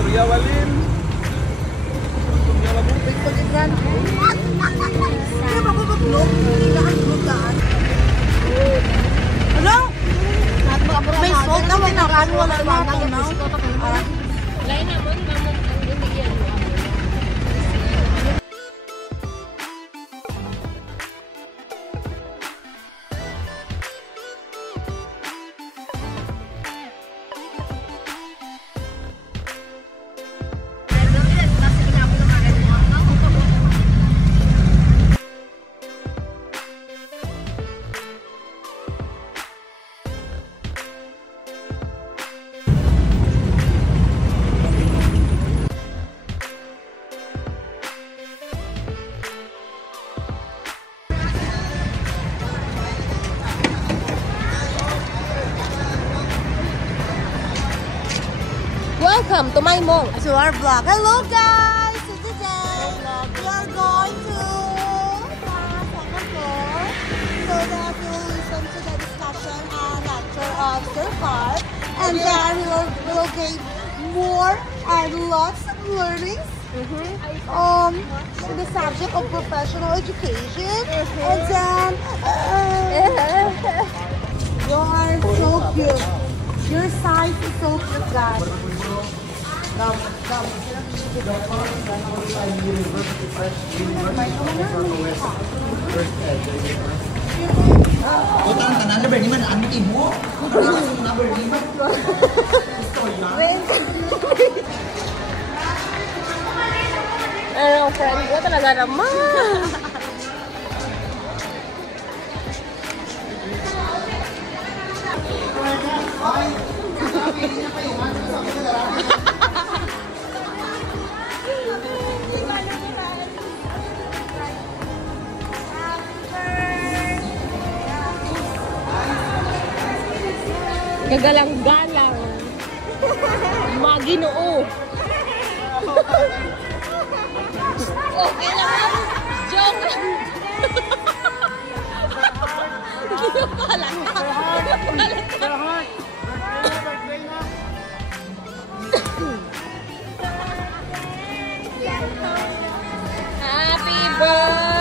Surya Walin. Surya Walin. Pag-ikan. Kaya mag-vlog. Ano? May salt na wala na ito na. Lain naman, mamang ang lumigyan mo. Welcome to my mall. To our vlog. Hello guys! So today, we are going to second floor so that we will listen to the discussion and lecture of Sir Carp. And then we will gain more and lots of learnings in the subject of professional education. And then, you are so cute. Your size is so cute, guys. Utang ka na, number 5 man, ang mo. Number 5. Ano, friend ko talaga naman. Gagalang-galang. Maginoo. Okay lang. Joke lang. Ginapalan ka. Happy birthday.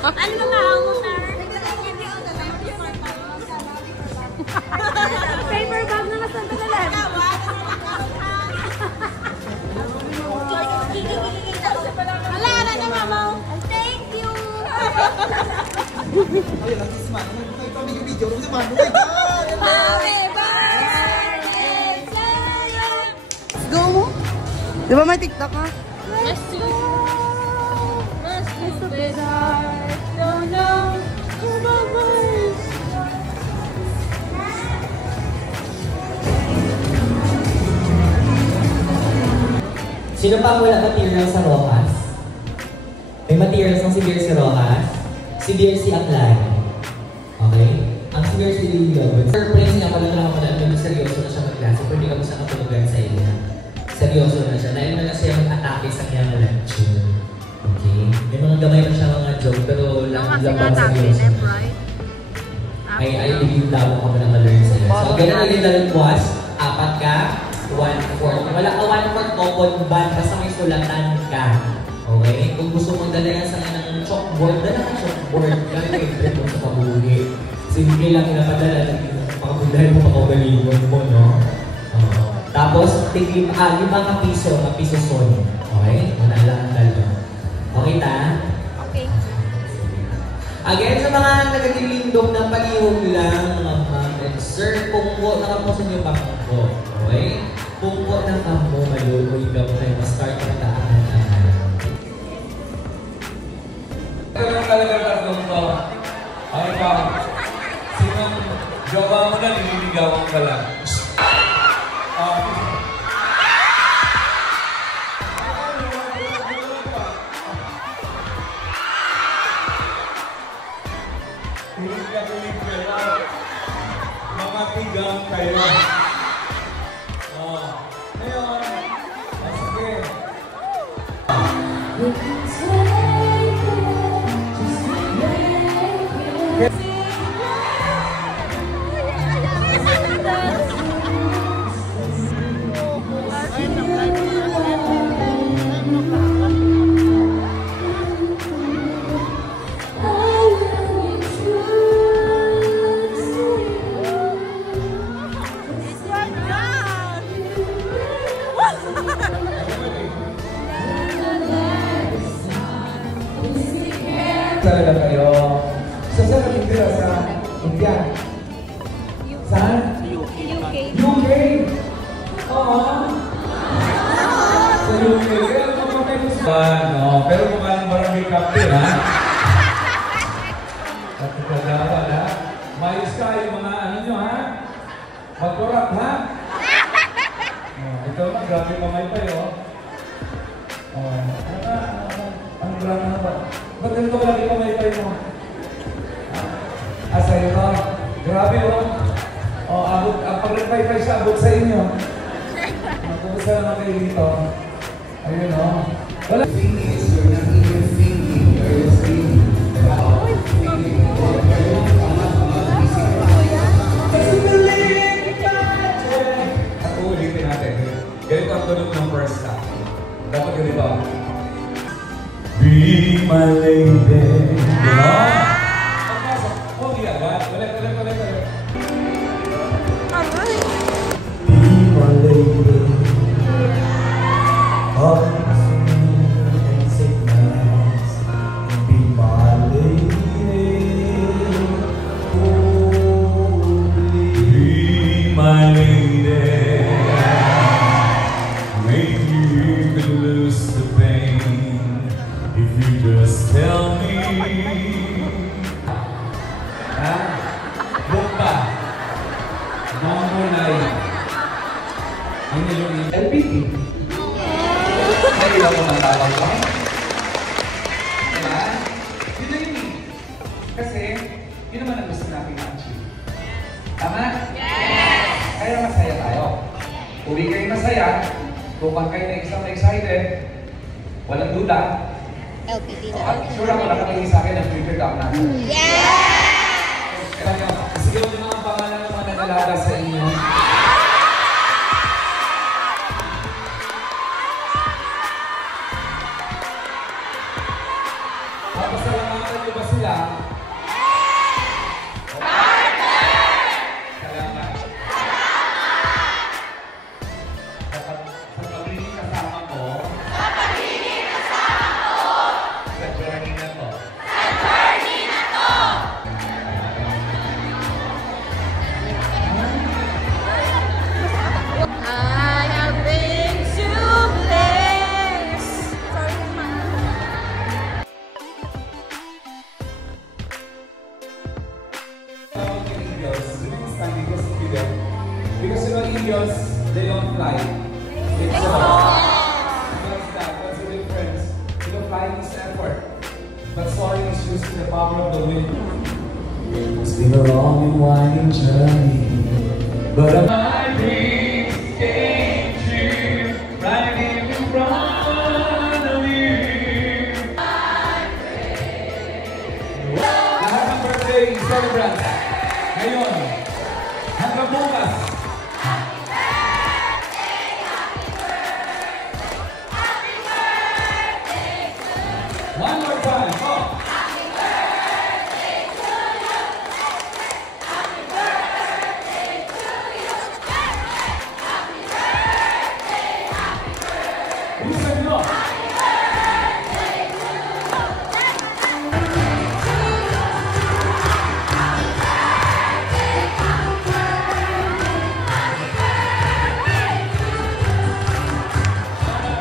Ano na mo, sir? Paper bag na nasan ko na lang. Wala na mama. Thank you. Ay, lang si Mano. Ito may video rin si Mano. Happy birthday to you. Let's go. Di ba may TikTok ka? Let's go. Let's go. Don't know. Sino pa wala material sa Rojas? May materials ng si Beer si Rojas, si Beer si Aklan. Okay? Ang si Beer si Lilo. Surprise nga pala lang ako na seryoso na siya mag-klase, pero hindi ka mo sa katulugan sa iyo. Seryoso na siya. Dahil na siya mag-atake sa kanyang lecture. Okay? May mga gamay na siya mga joke, pero lang seryoso. I believe daw ako na ma-learn sa iyo. So, ganun yung dalagwas, 4 ka, 1/4. Wala ka 1/4 common band, basta may sulatan ka. Okay? Kung gusto mong dala yan sa ng chalkboard, dala ka chalkboard. Kaya na-imprint mo sa pabuhi. Simple lang pinapadala, pakabundahin mo, pakagalingon mo, no? Tapos, 5 piso, piso son. Okay? Una lang ang dalo. Okay ta? Okay. Again, sa mga nagagilindong na palihog lang, mga ma'am and sir, pungko na kamo sa inyo pangko. Okay? Pungko na kamo, maluloy ka mo kayo, ma-start ang daanan naman. Ito lang talaga tatlong to. Ay pa, sinong jowa mo na, nililigawan ka lang. matigang kayo. Oh. Ngayon, sige. Talaga kayo. So, saan nakitira sa India? Saan? UK. UK? Oo. Sa UK. Kaya naman kayo sa... No, pero mukha ng barangay captain, ha? Pagkakagawa, ha? Mayos ka yung mga ano nyo, ha? Magkurap, ha? Oh, ikaw na, grabe kamay pa yun. Oh, ang grabe na ba? Ba't ganito grabe kamay pa yun? Sa'yo to? Grabe, oh. Oh, abot, ang pag-reply siya, abot sa inyo. Kumusta naman kayo dito? Ayun, oh. Wala. The thing is, you're not even thinking, you're just thinking about thinking about At uulitin natin. Ganito ang tunog ng first half. Dapat ganito. Be my lady. Diba? Pagpasok. Huwag iagad. Ulit. Be my lady. Of and sickness. Be my lady. Be my lady. Maybe you could lose the pain if you just tell me. Ha? Bukpa. Mamulay. Ano yung LPT? Ay, ilang mo ng tawag ko? Diba? Yun na yun. Kasi, yun naman ang gusto natin na-achieve. Tama? Yes! Kaya masaya tayo. Uwi kayo masaya, bukan kayo na excited, walang duda. LPT na. At sure ako nakatingin sa akin ang future down natin. Yes! Kaya, sigaw niyo mga pangalan ng mga nag-alaga sa inyo. Papasalamatan niyo ba sila? Salamat. Sa pagiging kasama ko, sa journey na to. I have been to place. Sorry, ma. Because you know Indians, they don't fly. It's what's that? What's the difference? You know, flying is effort, but soaring is using the power of the wind. It's been a long and winding journey, but my dreams came true right in front of you. Lahat ng birthday celebrants ngayon, hanggang bukas. One more time. Oh. Listen up.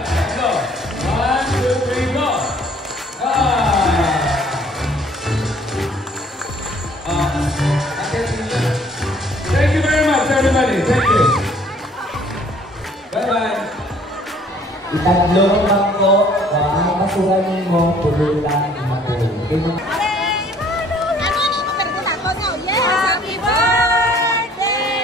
Let's go. 1, 2, 3, go. Thank you very much, everybody. Thank you. Bye-bye. Itatlo lang ko, ang kasuhan mo, pulutan mo. Ano ni mo pergunta ko now? Yes! Happy birthday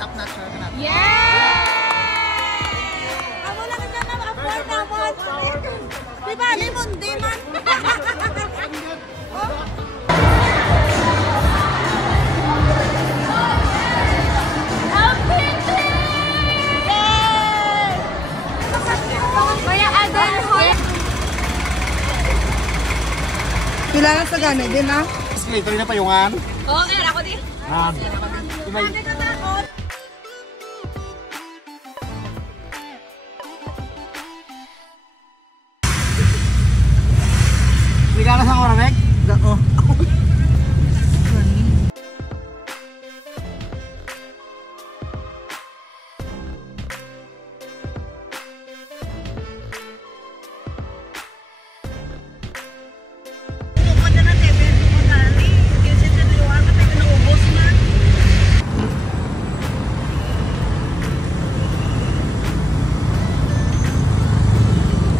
top notch na. Yeah! Amo lang ka na afford na mo. Di ba limon di man? Kailangan sa gano'n din ah. Escalator na payungan. Oo, kaya ako din. Hindi ka takot. Hindi ka na sa oras, Mek? Oo.